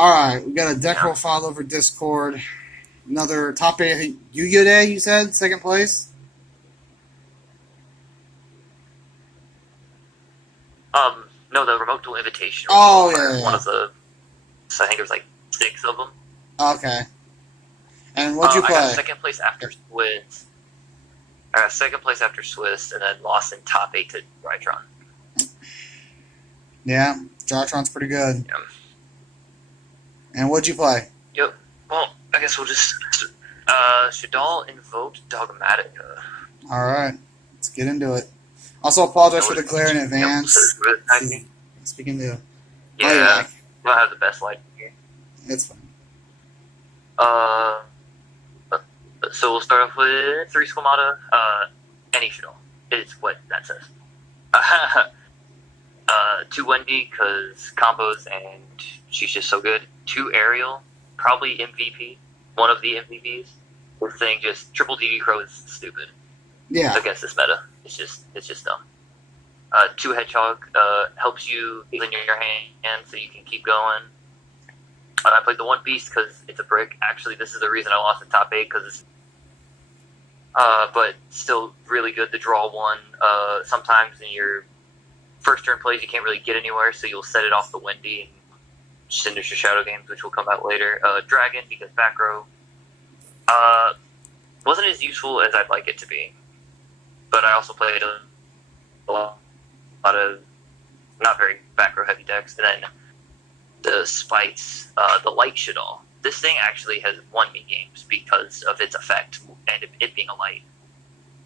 Alright, we got a deck Yeah. roll file over Discord. Another top 8 Yugioh Day, you said? Second place? No, the remote duel invitational Oh, qualifier. One yeah, of the, so I think there's like 6 of them. yeah. Okay. And what'd you I got play? second place after Swiss. I got second place after Swiss, and then lost in top 8 to Rytron. Yeah, Jotron's pretty good. Yeah. And what'd you play? Yep. Well, I guess we'll just Shaddoll Invoked Dogmatika. Alright, let's get into it. Also, apologize for the glare in advance. Yep. Speaking to Yeah, we don't have the best lighting here. it's fine. So we'll start off with 3 Squamata, any Shaddoll. It's what that says. 2 Wendy, because combos, and she's just so good. 2 Ariel, probably MVP, one of the MVPs. This thing just, triple DD Crow is stupid. Yeah. Against this meta. It's just dumb. 2 Hedgehog, helps you in your hand so you can keep going. I played the 1 Beast because it's a brick. Actually, this is the reason I lost the top 8, because it's but still really good to draw 1. Sometimes in your first turn plays, you can't really get anywhere, so you'll set it off the Wendy and send it to Shadow Games, which will come out later. Dragon, because back row. Wasn't as useful as I'd like it to be. But I also played a lot of not very back row heavy decks. And then the Spites, the Light Shaddoll. This thing actually has won me games because of its effect and it being a light.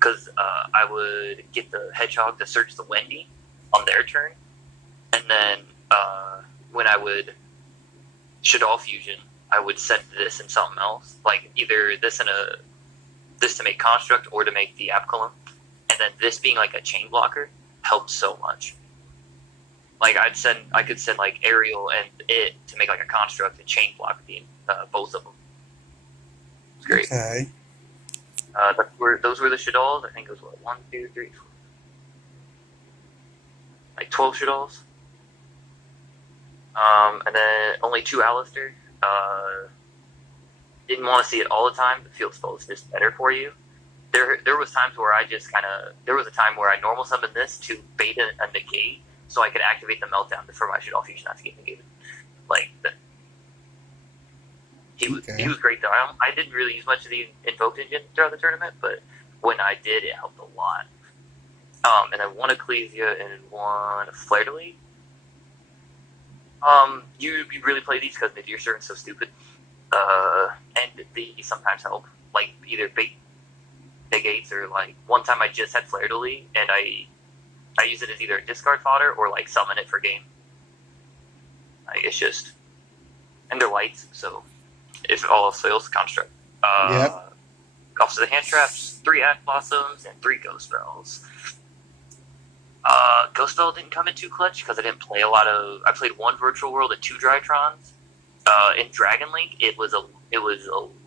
Because I would get the Hedgehog to search the Wendy on their turn, and then when I would Shaddoll Fusion, I would set this in something else, like either this to make Construct or to make the Apcolum, and then this being like a chain blocker helps so much. Like I could send like Ariel and it to make like a Construct and chain block both of them. It's great. Okay. Those were the Shaddolls. I think it was what, 1, 2, 3, 4, like 12 Shaddolls. And then only 2 Alistair. Didn't want to see it all the time. The field spell is just better for you. There was times where there was a time where I normal summoned this to bait a negate so I could activate the meltdown for my Shaddoll Fusion not to get negated. Like he was great though. I didn't really use much of the Invoked engine throughout the tournament, but when I did, it helped a lot. And then 1 Ecclesia and 1 Flare Delete. You really play these because Nadir Servant's so stupid. And they sometimes help, like either big negates or like one time I just had Flare Delete and I use it as either discard fodder or like summon it for game. Like it's just, and they're lights, so if all else fails, Construct. Yep. Off to the hand traps, 3 Act Blossoms and 3 Ghost Spells. Ghost Spell didn't come in too clutch because I didn't play a lot of. I played 1 Virtual World and 2 Drytrons. In Dragon Link, it was a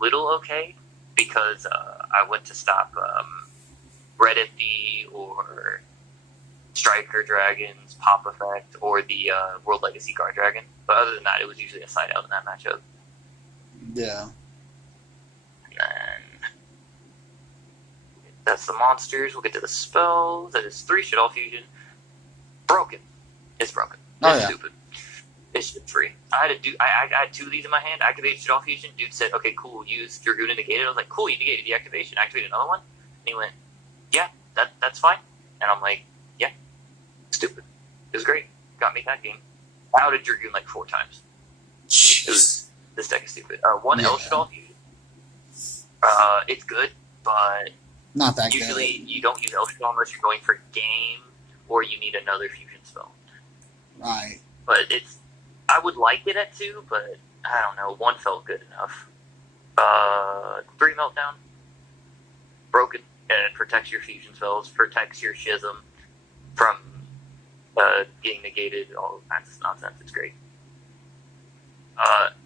little okay because I went to stop Red FD or Striker Dragons, Pop Effect, or the World Legacy Guard Dragon. But other than that, it was usually a side out in that matchup. Yeah. And then that's the monsters. We'll get to the spells. That is 3 Shaddoll Fusion. Broken. It's broken. It's stupid. It's free. I had 2 of these in my hand. Activated Shaddoll Fusion. Dude said, "Okay, cool. Use Dragoon and negate it." I was like, "Cool, you negated the activation. Activate another one." And he went, "Yeah, that's fine." And I'm like, "Yeah, stupid." It was great. Got me that game. I outed Dragoon like 4 times. This deck is stupid. 1 El Shaddoll Fusion. It's good, but not that usually good. You don't use El Shaddoll unless you're going for game or you need another fusion spell. Right. But I would like it at 2, but I don't know. 1 felt good enough. 3 Meltdown. Broken. And protects your fusion spells. Protects your Schism from getting negated. All kinds of nonsense. It's great.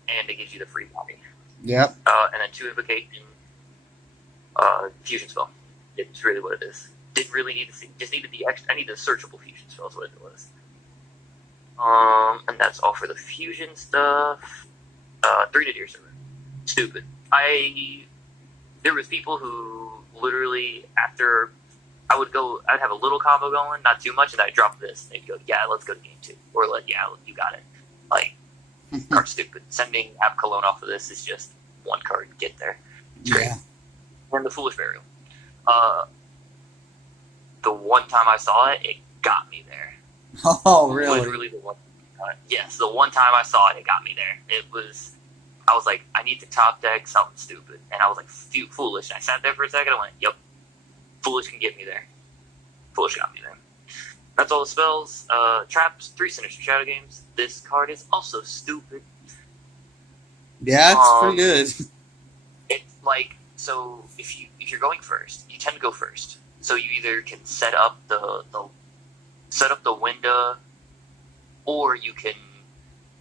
And it gives you the free body. Yep. And then 2 Invocation. Fusion spell. It's really what it is. Didn't really need to see. Just needed the extra. I needed a searchable fusion spell. Is what it was. And that's all for the fusion stuff. 3 to deer server. Stupid. There was people who literally after I'd have a little combo going, not too much, and I'd drop this. And they'd go, yeah, let's go to game 2. Or you got it. Like, card's stupid. Sending App Cologne off of this is just one card. Get there. It's great. Yeah. And the Foolish Burial. The one time I saw it, it got me there. Oh, really? Literally the one. Yes, the one time I saw it, it got me there. I was like, I need to top deck something stupid. And I was like, Foolish. And I sat there for a second, I went, yep, Foolish can get me there. Foolish got me there. That's all the spells. Traps, 3 Sinister Shadow Games. This card is also stupid. Yeah, it's pretty good. It's like, so if you're going first, you tend to go first. So you either can set up the window, or you can,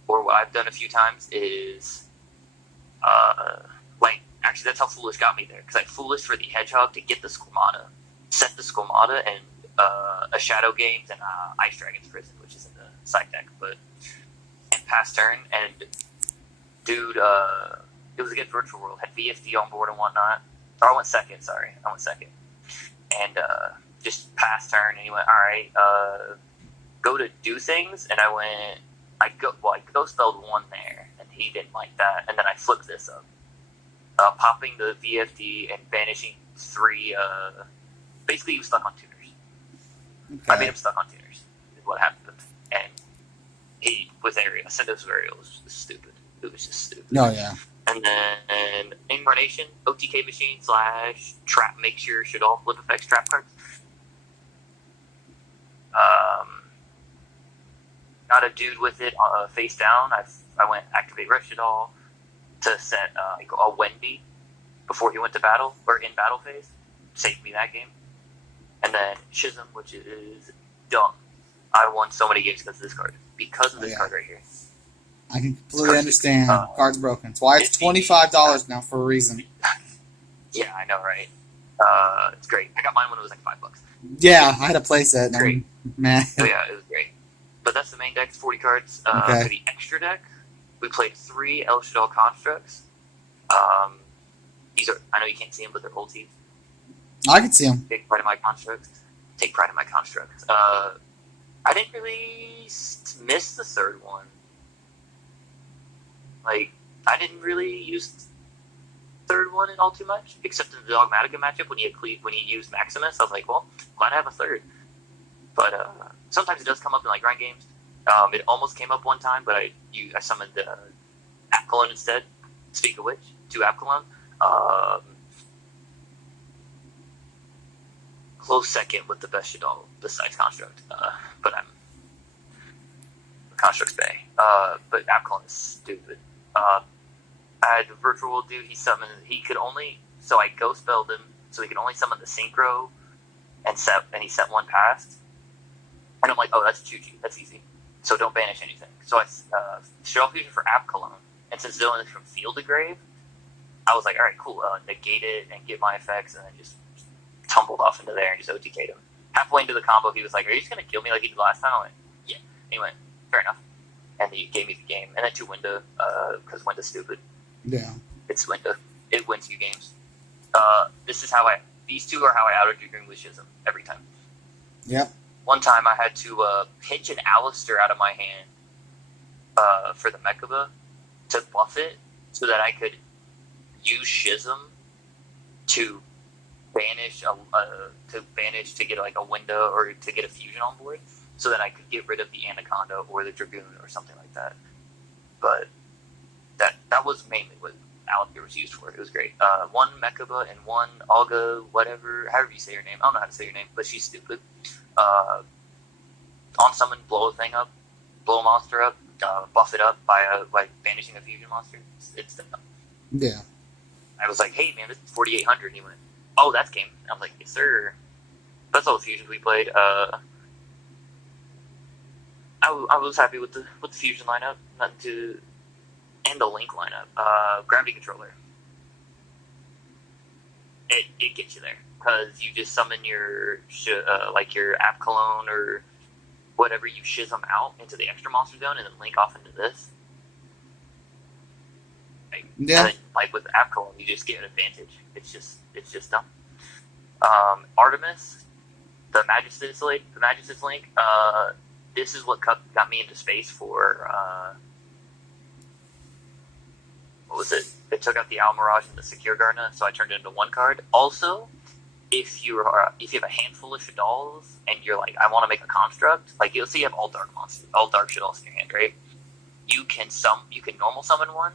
or what I've done a few times is, actually that's how Foolish got me there, because I Foolish for the Hedgehog to get the Squamata, set the Squamata, and a Shadow Games and Ice Dragon's Prison, which is in the side deck, and pass turn, and dude, it was against Virtual World, had VFD on board and whatnot. Or I went second, and just pass turn, and he went, alright, go to do things, and I go spelled 1 there, and he didn't like that, and then I flipped this up. Popping the VFD and banishing 3, basically he was stuck on tuners. Okay. I made him stuck on tuners, is what happened, and he was area, Syndos Varial was stupid. It was just stupid. Oh, yeah. And then Incarnation, OTK Machine / Trap makes your Shaddoll flip effects trap cards. Got a dude with it face down. I went activate Red Shaddoll to set a Wendy before he went to battle, or in battle phase. Saved me that game. And then Schism, which is dumb. I won so many games because of this card. Because of this card right here. I can completely understand. Card's broken. That's why it's $25 now for a reason. Yeah, I know, right? It's great. I got mine when it was like $5. Yeah, I had a playset. And Great. Man. Oh yeah, it was great. But that's the main deck. It's 40 cards. For the extra deck, we played 3 El Shaddoll constructs. These are, I know you can't see them, but they're ultis. I can see them. Take pride in my constructs. I didn't really miss the 3rd one. Like, I didn't really use the 3rd one all too much, except in the Dogmatika matchup when he used Maximus. I was like, well, glad I have a 3rd. But sometimes it does come up in like grind games. It almost came up one time, but I summoned App Cologne instead. Speak of which, 2 App Cologne. Close second with the best Shaddoll besides Construct. But I'm Construct's Bay. But App Cologne is stupid. I had the Virtual World dude. So I ghost spelled him, so he could only summon the Synchro, and he set 1 past. And I'm like, oh, that's Chuchi. That's easy. So don't banish anything. So I Shaddoll Fusion for App Cologne, and since it's only from Field to Grave, I was like, all right, cool. Negate it and get my effects, and then just tumbled off into there and just OTK'd him. Halfway into the combo, he was like, are you just going to kill me like you did last time? I went, yeah. And he went, fair enough. And he gave me the game. And then 2 Winda, because Winda's stupid. Yeah. It's Winda. It wins you games. These 2 are how I outed Dragoon with Schism every time. Yep. One time I had to pinch an Alistair out of my hand for the Mechaba to buff it so that I could use Schism to banish to get like a window or to get a fusion on board, so that I could get rid of the Anaconda or the Dragoon or something like that. But that was mainly what Alistair was used for. It was great. 1 Mechaba and 1 Olga, whatever, however you say her name. I don't know how to say her name, but she's stupid. On summon, blow a monster up, buff it up by banishing a fusion monster. It's dumb. Yeah. I was like, hey man, this is 4,800, and he went, oh, that's game. I was like, yes sir. That's all the fusions we played. I was happy with the fusion lineup, and the link lineup. Gravity controller. It gets you there because you just summon your App Cologne or whatever, you schism out into the extra monster zone and then link off into this. Yeah. And then, like with Absalom, you just get an advantage. It's just dumb. Artemis, the Magis's Link. This is what got me into space for. What was it? It took out the Al Mirage and the Secure Gardener, so I turned it into one card. Also, if you have a handful of Shaddolls and you're like, I want to make a construct, like you'll see you have all dark monsters, all dark Shaddolls in your hand, right? You can normal summon one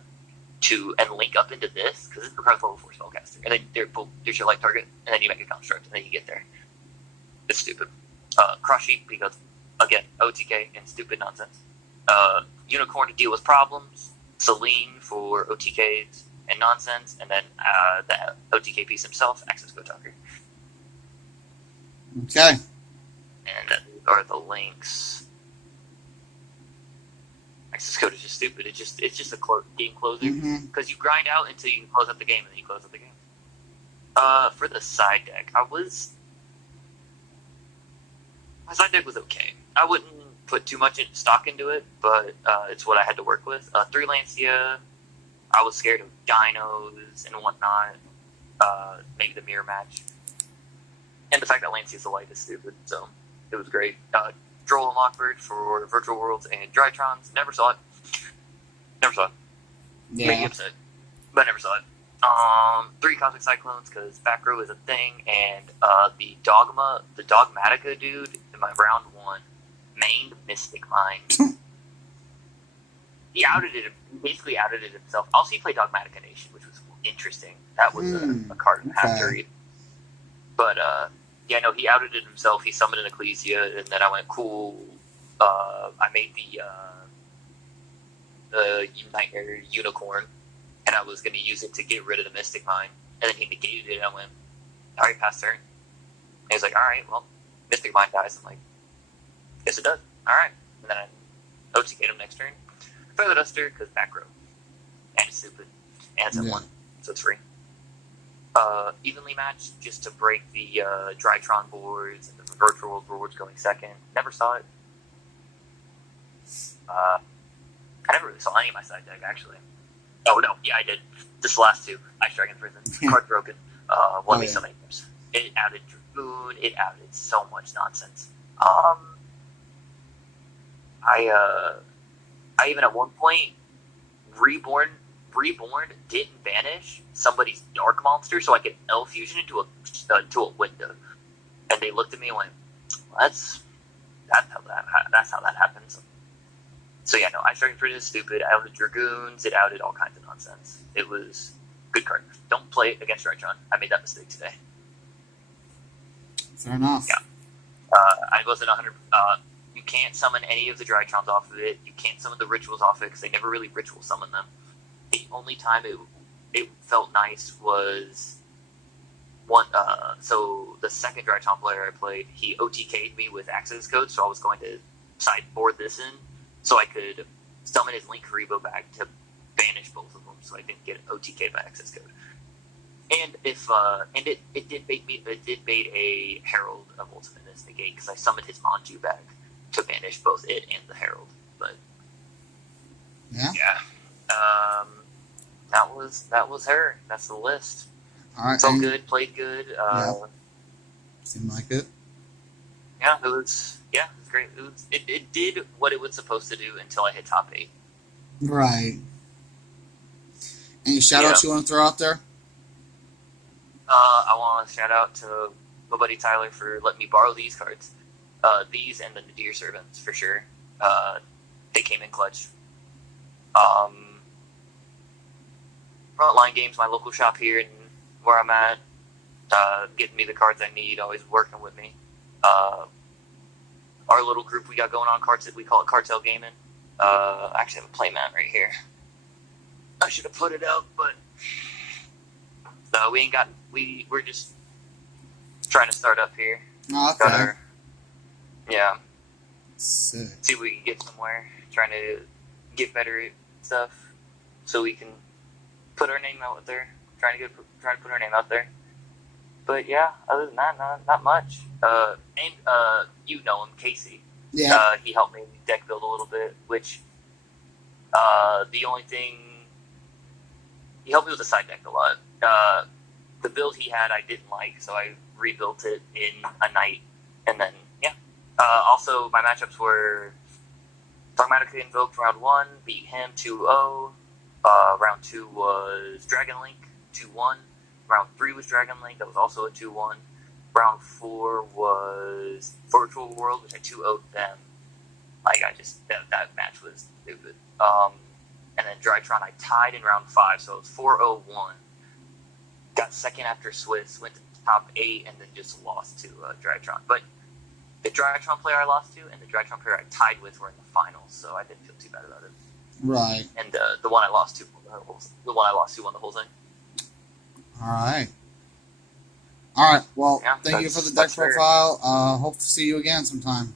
and link up into this because it requires level 4 spellcaster, and then there's your light target, and then you make a construct, and then you get there. It's stupid. Crush Sheep because again OTK and stupid nonsense. Unicorn to deal with problems. Celine for OTKs and nonsense, and then the OTK piece himself, Access Code Talker. Okay. And that are the links. Access Code is just stupid. It's just a game closer because you grind out until you close up the game, and then you close up the game. For the side deck, my side deck was okay. I wouldn't put too much stock into it, but it's what I had to work with. 3 Lancia. I was scared of dinos and whatnot. Maybe the mirror match. And the fact that Lancia's the light is stupid, so it was great. Droll and Lockbird for Virtual Worlds and Drytrons. Never saw it. Yeah. Made me upset, but never saw it. 3 Cosmic Cyclones because back row is a thing, and the Dogmatika dude in my round 1 mained Mystic Mind. He basically outed it himself. Also, he played Dogmatika Nation, which was interesting. That was a card and a half to read. But, he outed it himself. He summoned an Ecclesia, and then I went, cool. I made the Nightmare Unicorn, and I was going to use it to get rid of the Mystic Mind. And then he negated it, and I went, alright, pass turn. And he was like, alright, well, Mystic Mind dies. I'm like, yes, it does. Alright. And then I OTK'd him next turn. Feather Duster, because back row. And it's stupid. And it's at 1, so it's free. Evenly matched, just to break the Drytron boards and the Virtual World boards going second. Never saw it. I never really saw any of my side deck, actually. Oh, no. Yeah, I did. This last 2. Ice Dragon Prison. Card broken. Won me so many games. It added Dragoon. It added so much nonsense. I even at one point Reborn didn't banish somebody's dark monster, so I could L fusion into a window. And they looked at me and went, that's how that happens. So yeah, no, Ice Dragon Prison is stupid. I outed Dragoons. It outed all kinds of nonsense. It was good card. Don't play it against Drytron. I made that mistake today. Fair enough. Yeah. I wasn't 100. You can't summon any of the Drytrons off of it. You can't summon the rituals off it because they never really ritual summon them. The only time it felt nice was one. So the second Drytron player I played, he OTK'd me with access code, so I was going to sideboard this in, so I could summon his Link Karibo back to banish both of them, so I didn't get OTK by access code. And it did bait a Herald of Ultimateness negate because I summoned his Manju back to banish both it and the Herald. But yeah, that was her. That's the list. All right, felt good, played good. Seemed like it. Yeah, it was great. It did what it was supposed to do until I hit top 8. Right. Any shoutouts you want to throw out there? I want to shout out to my buddy Tyler for letting me borrow these cards. These and the Nadir Servants, for sure. They came in clutch. Frontline Games, my local shop here and where I'm at, getting me the cards I need, always working with me. Our little group we got going on, we call it Cartel Gaming. I actually have a playmat right here. I should have put it out, but we're just trying to start up here. Oh, okay. Sick. See if we can get somewhere. Trying to get better at stuff so we can put our name out there. Trying to put our name out there. But yeah, other than that, not much. You know him, Casey. Yeah. He helped me deck build a little bit, which the only thing he helped me with the side deck a lot. The build he had I didn't like, so I rebuilt it in a night, and then yeah. Also, my matchups were Dogmatika Invoked round 1, beat him 2-0. Round 2 was Dragon Link 2-1. Round 3 was Dragon Link, that was also a 2-1. Round 4 was Virtual World, which I 2-0'd them. Like, that match was stupid. And then Drytron I tied in round 5, so it was 4-0-1. Got second after Swiss, went to the top 8, and then just lost to Drytron. But the Drytron player I lost to and the Drytron player I tied with were in the finals, so I didn't feel too bad about it. Right. And the one I lost to won the whole thing. All right. All right. Well, Yeah, thank you for the deck profile. Hope to see you again sometime.